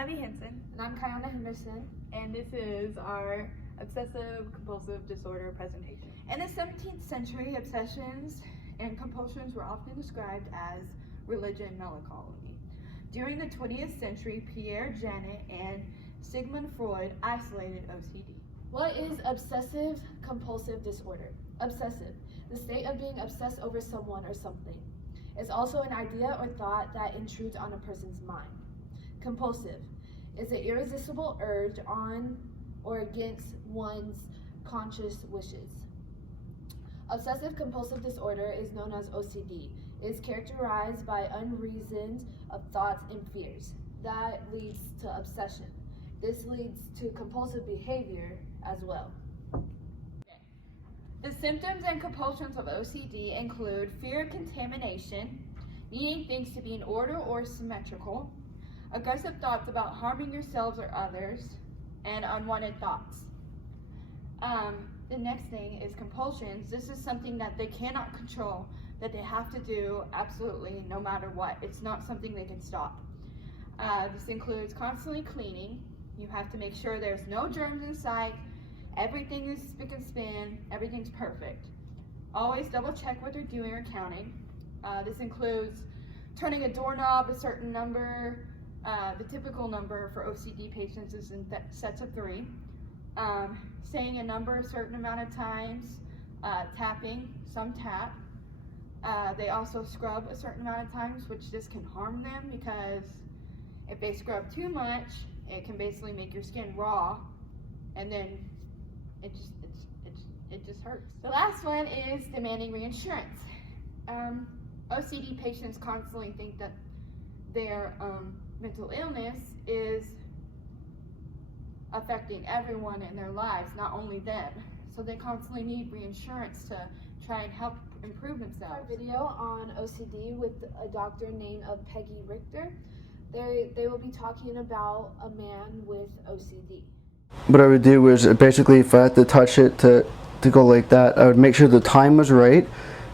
Abby Henson. And I'm Kiana Henderson. And this is our obsessive compulsive disorder presentation. In the 17th century, obsessions and compulsions were often described as religion melancholy. During the 20th century, Pierre Janet and Sigmund Freud isolated OCD. What is obsessive compulsive disorder? Obsessive, the state of being obsessed over someone or something. It's also an idea or thought that intrudes on a person's mind. Compulsive is an irresistible urge on or against one's conscious wishes. Obsessive compulsive disorder is known as OCD. It is characterized by unreasoned thoughts and fears. That leads to obsession. This leads to compulsive behavior as well. The symptoms and compulsions of OCD include fear of contamination, needing things to be in order or symmetrical, aggressive thoughts about harming yourselves or others, and unwanted thoughts. The next thing is compulsions. This is something that they cannot control, that they have to do absolutely no matter what. It's not something they can stop. This includes constantly cleaning. You have to make sure there's no germs in sight. Everything is spick and span. Everything's perfect. Always double check what they're doing or counting. This includes turning a doorknob a certain number. The typical number for OCD patients is in sets of 3. Saying a number a certain amount of times. Tapping, some tap. They also scrub a certain amount of times, which this can harm them because if they scrub too much, it can basically make your skin raw, and then it just hurts. The last one is demanding reinsurance. OCD patients constantly think that their mental illness is affecting everyone in their lives, not only them. So they constantly need reinsurance to try and help improve themselves. Our video on OCD with a doctor named Peggy Richter. They will be talking about a man with OCD. What I would do was basically, if I had to touch it to go like that, I would make sure the time was right,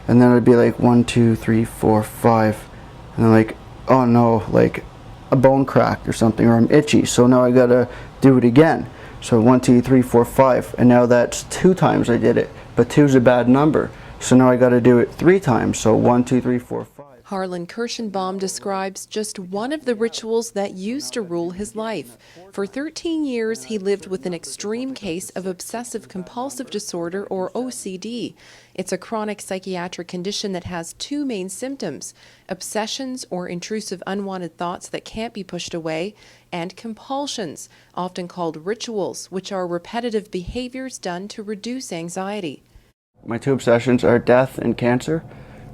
and then I'd be like 1, 2, 3, 4, 5, and then like, oh no, like a bone cracked or something, or I'm itchy, so now I gotta do it again. So 1, 2, 3, 4, 5, and now that's 2 times I did it, but 2 is a bad number, so now I gotta do it 3 times, so 1, 2, 3, 4, 5. Harlan Kirschenbaum describes just one of the rituals that used to rule his life. For 13 years, he lived with an extreme case of obsessive-compulsive disorder, or OCD. It's a chronic psychiatric condition that has 2 main symptoms: obsessions, or intrusive unwanted thoughts that can't be pushed away, and compulsions, often called rituals, which are repetitive behaviors done to reduce anxiety. My 2 obsessions are death and cancer,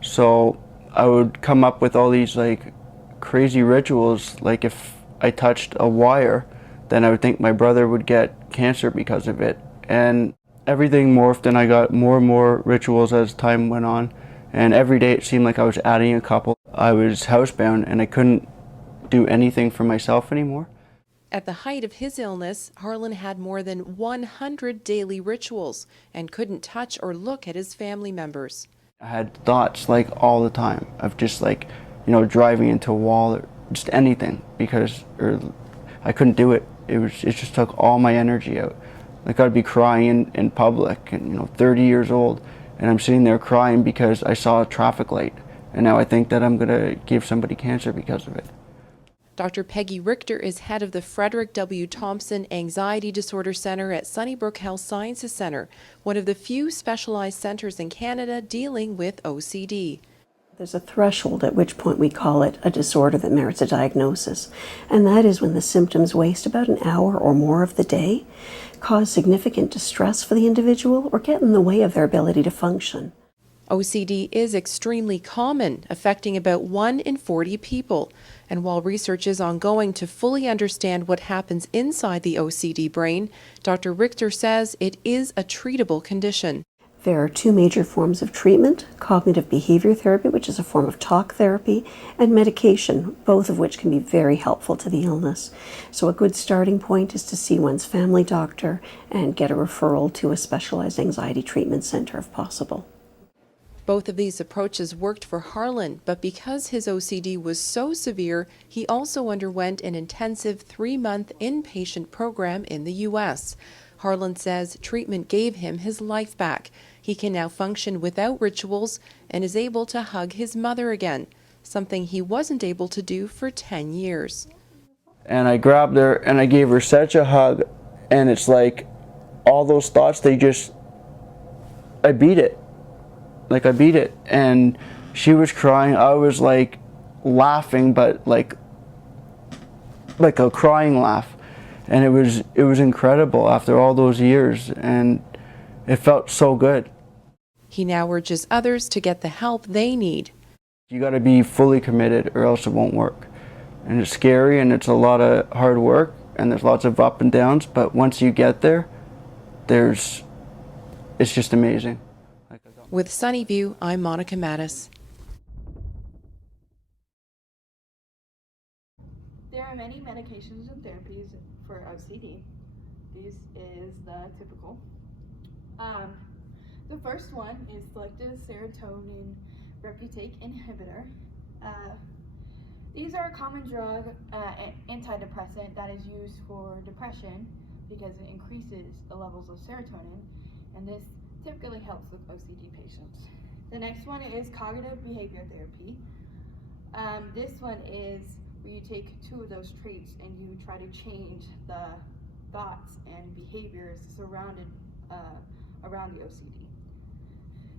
so I would come up with all these like crazy rituals. Like if I touched a wire, then I would think my brother would get cancer because of it. And everything morphed, and I got more and more rituals as time went on. And every day it seemed like I was adding a couple. I was housebound and I couldn't do anything for myself anymore. At the height of his illness, Harlan had more than 100 daily rituals and couldn't touch or look at his family members. I had thoughts like all the time of just like, you know, driving into a wall or just anything, because I couldn't do it. It just took all my energy out. Like I'd be crying in public, and 30 years old, and I'm sitting there crying because I saw a traffic light, and now I think that I'm gonna give somebody cancer because of it. Dr. Peggy Richter is head of the Frederick W. Thompson Anxiety Disorder Center at Sunnybrook Health Sciences Center, one of the few specialized centers in Canada dealing with OCD. There's a threshold at which point we call it a disorder that merits a diagnosis, and that is when the symptoms waste about an hour or more of the day, cause significant distress for the individual, or get in the way of their ability to function. OCD is extremely common, affecting about 1 in 40 people. And while research is ongoing to fully understand what happens inside the OCD brain, Dr. Richter says it is a treatable condition. There are 2 major forms of treatment: cognitive behavior therapy, which is a form of talk therapy, and medication, both of which can be very helpful to the illness. So a good starting point is to see one's family doctor and get a referral to a specialized anxiety treatment center if possible. Both of these approaches worked for Harlan, but because his OCD was so severe, he also underwent an intensive 3-month inpatient program in the U.S. Harlan says treatment gave him his life back. He can now function without rituals and is able to hug his mother again, something he wasn't able to do for 10 years. And I grabbed her and I gave her such a hug, and it's like all those thoughts, I beat it. Like I beat it, and she was crying. I was like laughing, but like a crying laugh, and it was incredible after all those years, and it felt so good. He now urges others to get the help they need. You got to be fully committed, or else it won't work. And it's scary, and it's a lot of hard work, and there's lots of up and downs. But once you get there, it's just amazing. With Sunnyview, I'm Monica Mattis. There are many medications and therapies for OCD. This is the typical. The first one is selective serotonin reuptake inhibitor. These are a common drug antidepressant that is used for depression because it increases the levels of serotonin, and this typically helps with OCD patients. The next one is cognitive behavior therapy. This one is where you take two of those traits and you try to change the thoughts and behaviors surrounded around the OCD.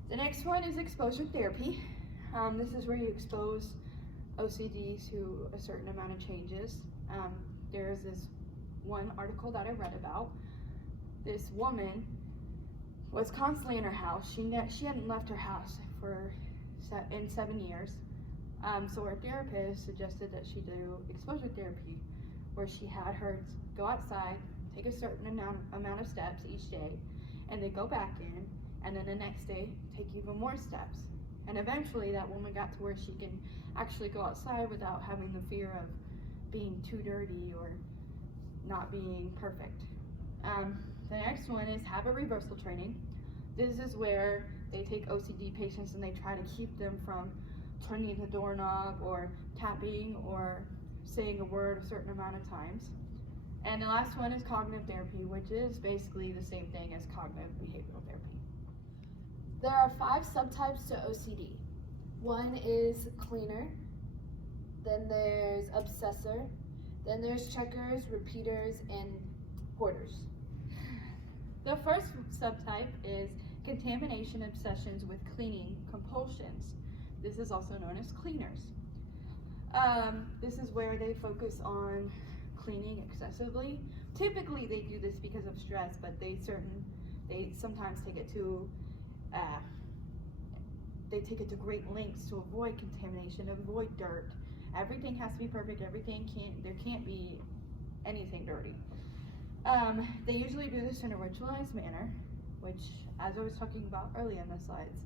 The next one is exposure therapy. This is where you expose OCD to a certain amount of changes. There's this one article that I read about. This woman was constantly in her house. She hadn't left her house in 7 years. So her therapist suggested that she do exposure therapy, where she had her go outside, take a certain amount of steps each day, and then go back in, and then the next day take even more steps. And eventually that woman got to where she can actually go outside without having the fear of being too dirty or not being perfect. The next one is habit reversal training. This is where they take OCD patients and they try to keep them from turning the doorknob or tapping or saying a word a certain amount of times. And the last one is cognitive therapy, which is basically the same thing as cognitive behavioral therapy. There are 5 subtypes to OCD. One is cleaner, then there's obsessor, then there's checkers, repeaters, and hoarders. The first subtype is contamination obsessions with cleaning compulsions. This is also known as cleaners. This is where they focus on cleaning excessively. Typically they do this because of stress, but they sometimes take it to great lengths to avoid contamination, avoid dirt. Everything has to be perfect. There can't be anything dirty. They usually do this in a ritualized manner, which, as I was talking about earlier in the slides,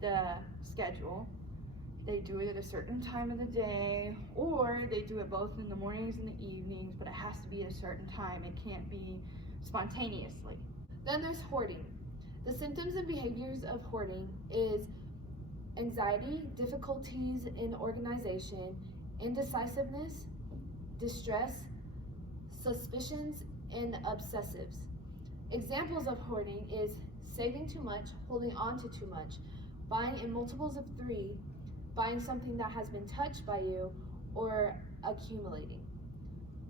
the schedule. They do it at a certain time of the day, or they do it both in the mornings and the evenings, but it has to be at a certain time. It can't be spontaneously. Then there's hoarding. The symptoms and behaviors of hoarding is anxiety, difficulties in organization, indecisiveness, distress, suspicions, and obsessives. Examples of hoarding is saving too much, holding on to too much, buying in multiples of 3, buying something that has been touched by you, or accumulating.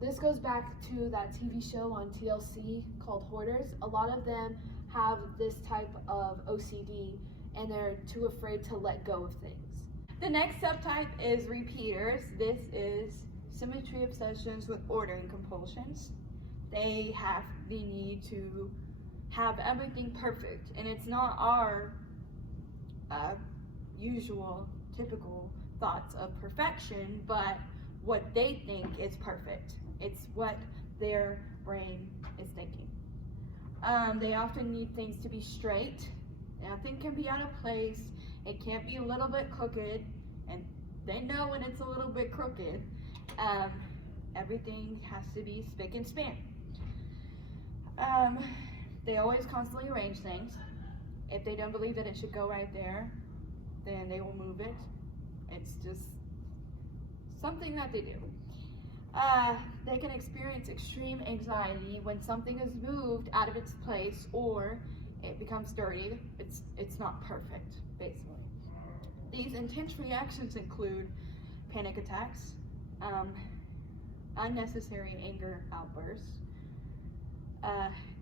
This goes back to that TV show on TLC called Hoarders. A lot of them have this type of OCD and they're too afraid to let go of things. The next subtype is repeaters. This is symmetry obsessions with ordering compulsions. They have the need to have everything perfect, and it's not our usual, typical thoughts of perfection, but what they think is perfect. It's what their brain is thinking. They often need things to be straight. Nothing can be out of place. It can't be a little bit crooked, and they know when it's a little bit crooked. Everything has to be spick and span. They always constantly arrange things. If they don't believe that it should go right there, then they will move it. It's just something that they do. They can experience extreme anxiety when something is moved out of its place or it becomes dirty. It's not perfect, basically. These intense reactions include panic attacks, unnecessary anger outbursts.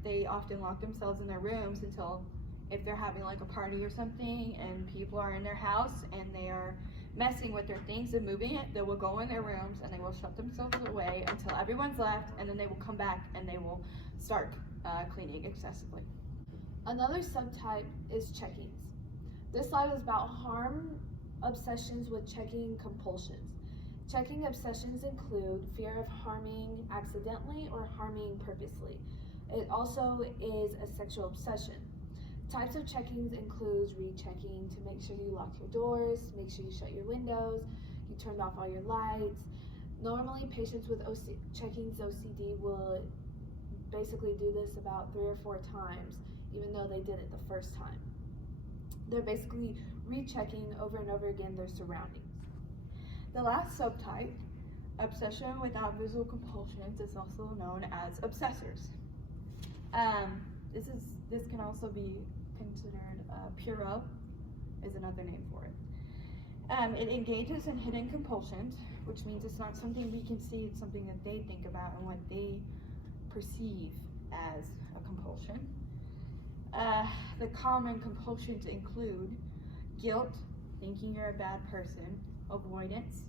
They often lock themselves in their rooms until, if they're having like a party or something and people are in their house and they are messing with their things and moving it, they will go in their rooms and they will shut themselves away until everyone's left, and then they will come back and they will start cleaning excessively. Another subtype is checkings. This slide is about harm obsessions with checking compulsions. Checking obsessions include fear of harming accidentally or harming purposely. It also is a sexual obsession. Types of checkings includes rechecking to make sure you lock your doors, make sure you shut your windows, you turned off all your lights. Normally, patients with checkings OCD will basically do this about 3 or 4 times, even though they did it the first time. They're basically rechecking over and over again their surroundings. The last subtype, obsession without visual compulsions, is also known as obsessors. This can also be considered Puro, is another name for it. It engages in hidden compulsions, which means it's not something we can see, it's something that they think about and what they perceive as a compulsion. The common compulsions include guilt, thinking you're a bad person, avoidance,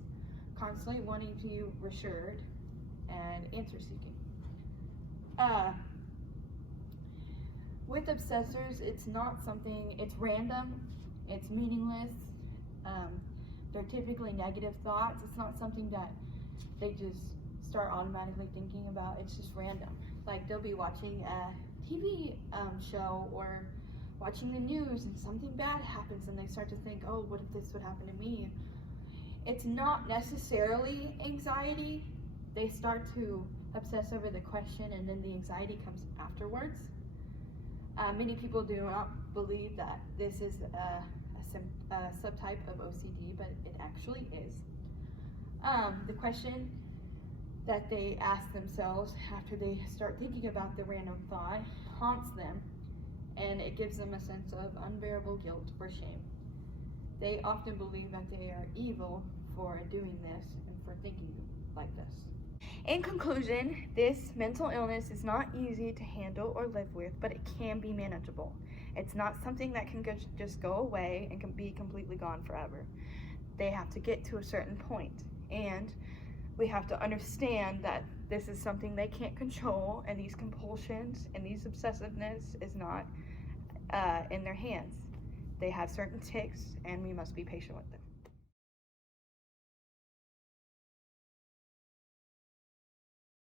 constantly wanting to be reassured, and answer seeking. With obsessors, it's not something, it's random, it's meaningless, they're typically negative thoughts. It's not something that they just start automatically thinking about, it's just random. Like they'll be watching a TV show or watching the news and something bad happens and they start to think, oh, what if this would happen to me? It's not necessarily anxiety. They start to obsess over the question and then the anxiety comes afterwards. Many people do not believe that this is a subtype of OCD, but it actually is. The question that they ask themselves after they start thinking about the random thought haunts them, and it gives them a sense of unbearable guilt or shame. They often believe that they are evil for doing this and for thinking like this. In conclusion, this mental illness is not easy to handle or live with, but it can be manageable. It's not something that can just go away and can be completely gone forever. They have to get to a certain point, and we have to understand that this is something they can't control, and these compulsions and these obsessiveness is not in their hands. They have certain tics, and we must be patient with them.